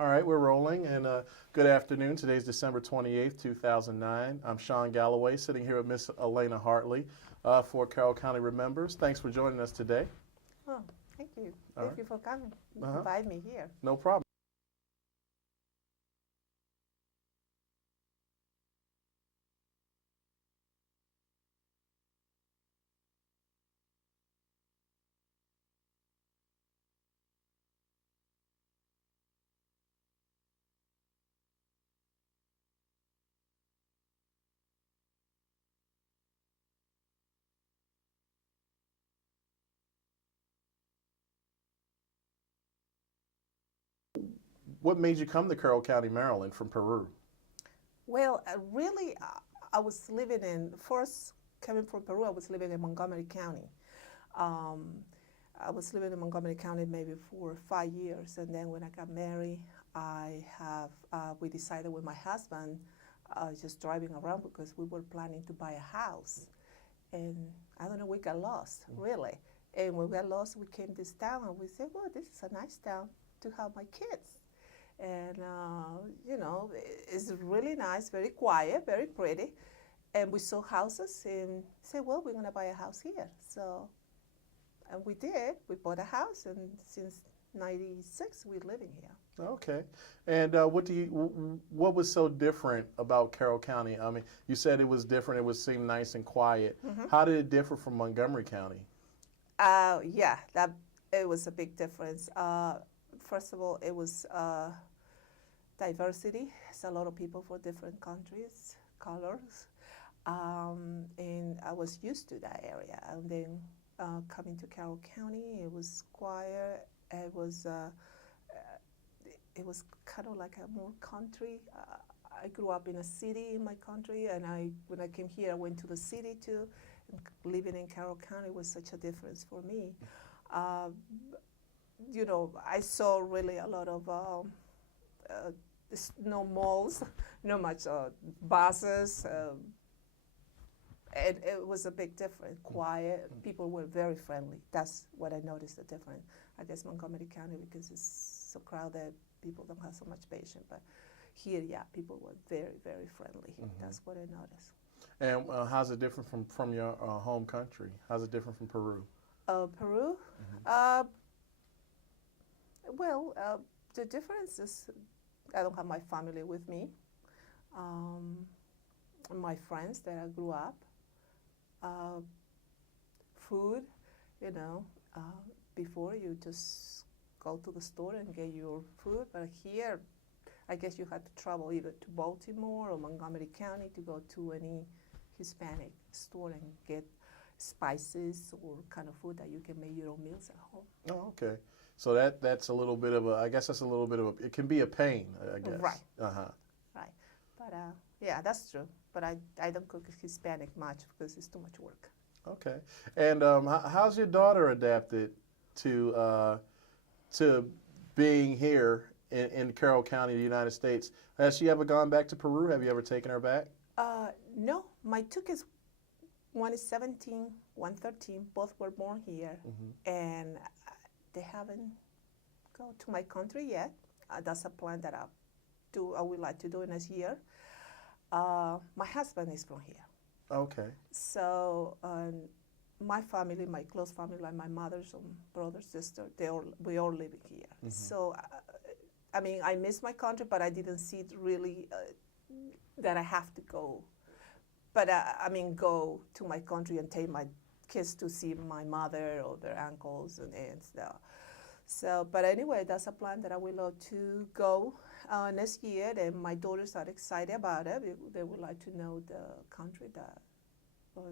All right, we're rolling, and good afternoon. Today's December 28th, 2009. I'm Sean Galloway, sitting here with Miss Eleana Hartley for Carroll County Remembers. Thanks for joining us today. Oh, thank you. All Thank right. you for coming. Uh-huh. Invite me here. No problem. What made you come to Carroll County, Maryland from Peru? Well, really, I was living in, first coming from Peru, I was living in Montgomery County. Um, I was living in Montgomery County maybe for 5 years, and then when I got married, we decided with my husband, just driving around because we were planning to buy a house. And I don't know, we got lost, really. And when we got lost, we came to this town, and we said, well, this is a nice town to have my kids. And, it's really nice, very quiet, very pretty. And we saw houses and said, well, we're going to buy a house here. So, and we did. We bought a house, and since '96, we're living here. Okay. And what was so different about Carroll County? I mean, you said it was different. It seemed nice and quiet. Mm-hmm. How did it differ from Montgomery County? It was a big difference. First of all, it was diversity. It's a lot of people from different countries, colors. And I was used to that area. And then coming to Carroll County, it was quiet. It was kind of like a more country. I grew up in a city in my country, and when I came here, I went to the city too. And living in Carroll County was such a difference for me. I saw really a lot of no malls, not much buses. It was a big difference. Quiet. People were very friendly. That's what I noticed the difference. I guess Montgomery County, because it's so crowded, people don't have so much patience. But here, yeah, people were very, very friendly. Mm-hmm. That's what I noticed. And how's it different from your home country? How's it different from Peru? Peru? Mm-hmm. The difference is I don't have my family with me. My friends that I grew up. Food, before you just go to the store and get your food. But here, I guess you had to travel either to Baltimore or Montgomery County to go to any Hispanic store and get spices or kind of food that you can make your own meals at home. Oh, okay. So that's a little bit of it can be a pain, I guess. Right. Uh-huh. Right. But yeah, that's true. But I don't cook Hispanic much because it's too much work. Okay. And how's your daughter adapted to being here in Carroll County, the United States? Has she ever gone back to Peru? Have you ever taken her back? No. My two kids, one is 17, one 13. Both were born here. Mm-hmm. And they haven't gone to my country yet. That's a plan that I would like to do next year. My husband is from here. Okay. So my family, my close family, like my mother's brother, sister, we all live here. Mm-hmm. So, I miss my country, but I didn't see it really that I have to go. But go to my country and take my kids to see my mother or their uncles and aunts. So, but anyway, that's a plan that I would love to go next year, and my daughters are excited about it. They would like to know the country that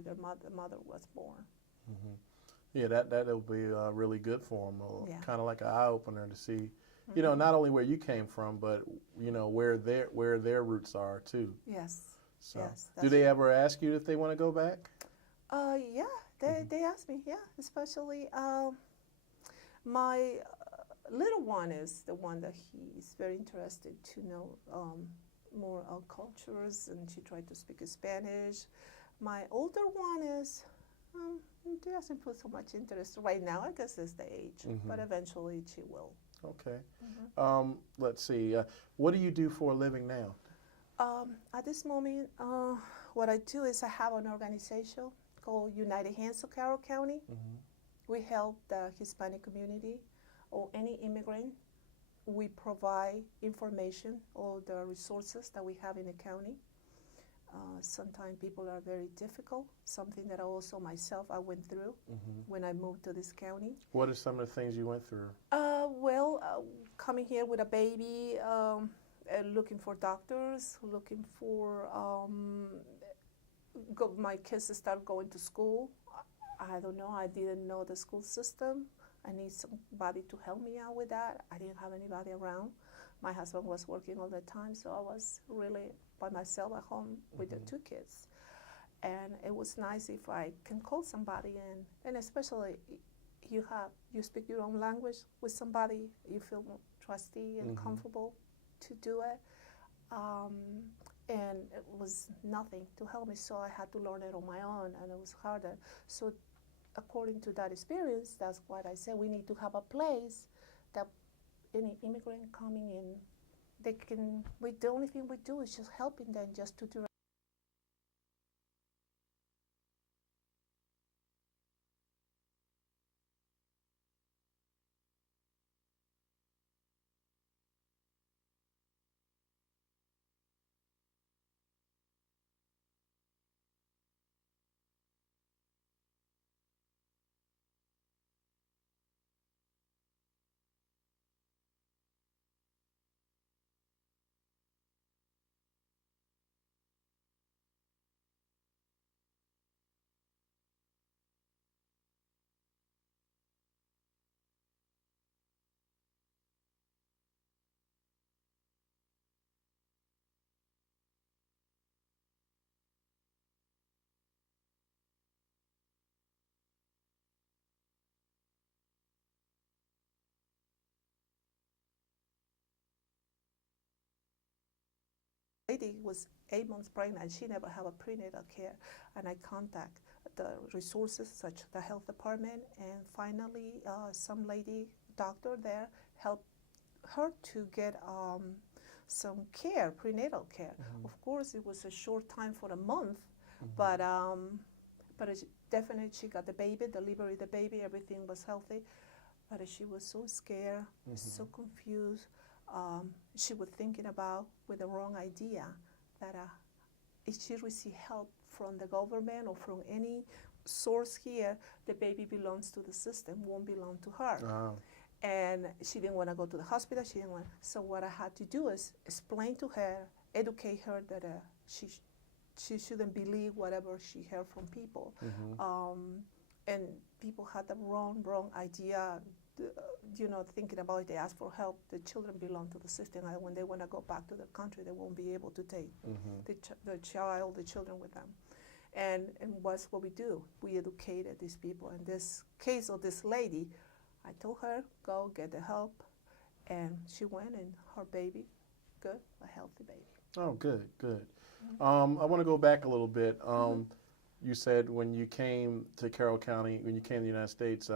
their mother was born. Mm-hmm. Yeah, that'll be really good for them. Yeah. Kind of like an eye opener to see, mm-hmm. Not only where you came from, but where their roots are too. Yes. So, yes. Do they ever ask you if they want to go back? Yeah, they ask me. Yeah, especially my little one is the one that he's very interested to know more cultures, and she tried to speak Spanish. My older one is, he doesn't put so much interest right now. I guess it's the age, mm-hmm. but eventually she will. Okay. Let's see. What do you do for a living now? At this moment, what I do is I have an organization called United Hands of Carroll County. We help the Hispanic community or any immigrant. We provide information or the resources that we have in the county. Sometimes people are very difficult, something that also myself I went through when I moved to this county. What are some of the things you went through? Coming here with a baby, looking for doctors, looking for my kids to start going to school. I don't know, I didn't know the school system. I need somebody to help me out with that. I didn't have anybody around. My husband was working all the time, so I was really by myself at home with the two kids. And it was nice if I can call somebody and especially you speak your own language with somebody, you feel more trusty and comfortable to do it. And it was nothing to help me, so I had to learn it on my own, and it was harder. So according to that experience, that's what I said, we need to have a place that any immigrant coming in, the only thing we do is just helping them just to do. Lady was 8 months pregnant. She never had a prenatal care, and I contact the resources, such the health department, and finally, some lady doctor there helped her to get some care, prenatal care. Of course, it was a short time for a month, but definitely she got the baby, delivered the baby, everything was healthy, but she was so scared, so confused. She was thinking about with the wrong idea that if she received help from the government or from any source here, the baby belongs to the system, won't belong to her. And she didn't want to go to the hospital. She didn't want. So what I had to do is explain to her, educate her that she shouldn't believe whatever she heard from people. And people had the wrong idea. Thinking about it, they ask for help. The children belong to the system, and when they want to go back to their country, they won't be able to take the children with them. And what's what we do? We educated these people. In this case of this lady, I told her, go get the help, and she went, and her baby, good, a healthy baby. Oh, good. I want to go back a little bit. You said when you came to Carroll County, when you came to the United States,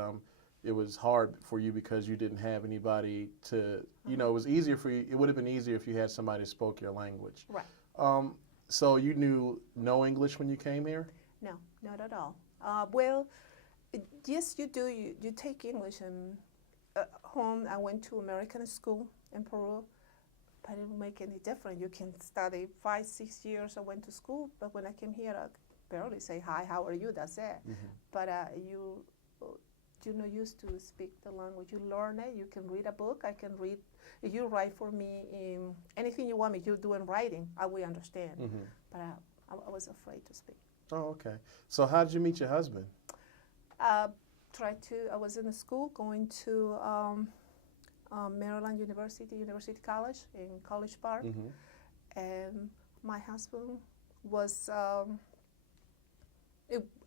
it was hard for you because you didn't have anybody to, it was easier for you. It would have been easier if you had somebody who spoke your language. Right. So you knew no English when you came here? No, not at all. Yes, you do. You take English, and home I went to American school in Peru, but it didn't make any difference. You can study 5-6 years. I went to school, but when I came here, I barely say hi, how are you? That's it. But you're not used to speak the language. You learn it. You can read a book. I can read. If you write for me in anything you want me to do in writing, I will understand. But I was afraid to speak. Oh, okay. So how did you meet your husband? I was in the school going to Maryland University College in College Park, and my husband was.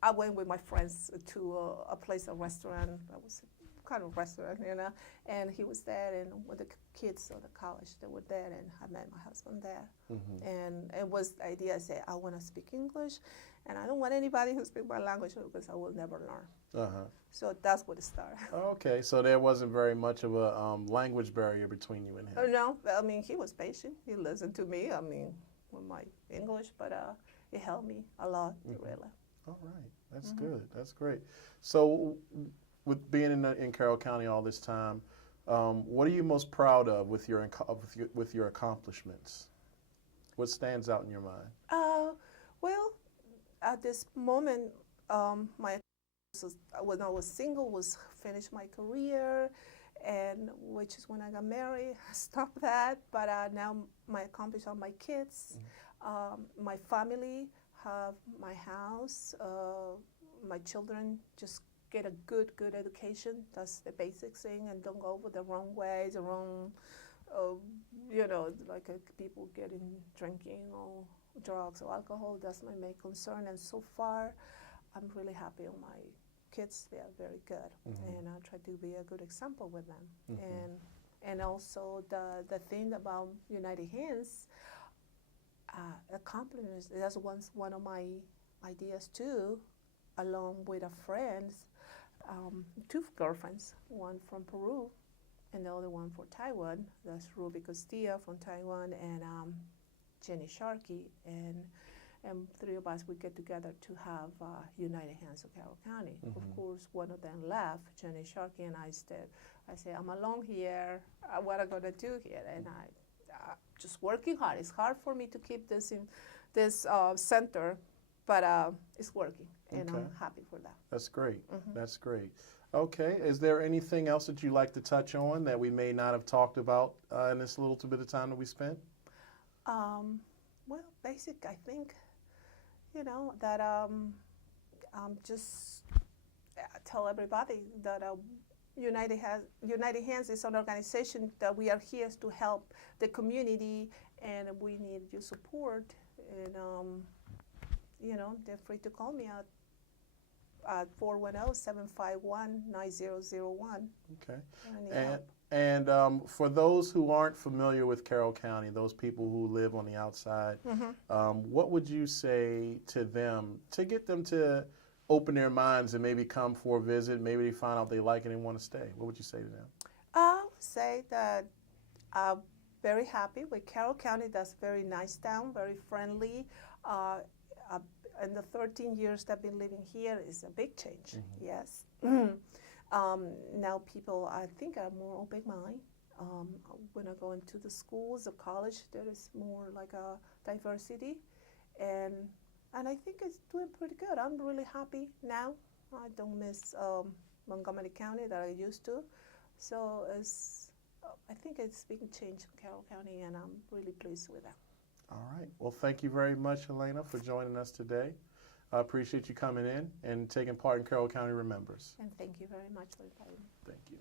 I went with my friends to a restaurant. I was kind of restaurant, you know. And he was there, and with the kids of the college, they were there, and I met my husband there. And it was the idea. I said, I want to speak English, and I don't want anybody who speaks my language because I will never learn. So that's what it started. Okay, so there wasn't very much of a language barrier between you and him. No, I mean, he was patient. He listened to me. I mean, with my English, but it helped me a lot, really. All right, that's good. That's great. So, with being in Carroll County all this time, what are you most proud of with your accomplishments? What stands out in your mind? Well, at this moment, my when I was single was finish my career, and which is when I got married. I stopped that, but now my accomplishment are my kids, my family, have my house, my children just get a good education. That's the basic thing, and don't go the wrong way, the wrong, you know, like people getting drinking or drugs or alcohol. That's my main concern, and so far, I'm really happy on my kids. They are very good, and I try to be a good example with them. And also the thing about United Hands, accomplishments. That's one of my ideas too, along with a friend, two girlfriends, one from Peru, and the other one for Taiwan. That's Ruby Costilla from Taiwan, and Jenny Sharkey, and three of us, we get together to have United Hands of Carroll County. Of course, one of them left, Jenny Sharkey, and I said, I'm alone here. What am I gonna do here? And I just working hard. It's hard for me to keep this in this center, but it's working, and I'm happy for that. That's great. That's great. Okay, is there anything else that you'd like to touch on that we may not have talked about in this little bit of time that we spent? Well, basic, I think, you know, that just tell everybody that United Hands is an organization that we are here to help the community, and we need your support. And you know, they're free to call me at 410-751-9001. Okay. And for those who aren't familiar with Carroll County, those people who live on the outside, what would you say to them to get them to open their minds and maybe come for a visit? Maybe they find out they like it and want to stay. What would you say to them? I'll say that I'm very happy with Carroll County. That's a very nice town, very friendly. In the 13 years that I've been living here, is a big change. Yes. Now people, I think, are more open-minded. When I go into the schools, the college, there is more like a diversity, and I think it's doing pretty good. I'm really happy now. I don't miss Montgomery County that I used to, so I think it's big change in Carroll County, and I'm really pleased with that. All right. Well, thank you very much, Eleana, for joining us today. I appreciate you coming in and taking part in Carroll County Remembers. And thank you very much for inviting me. Thank you.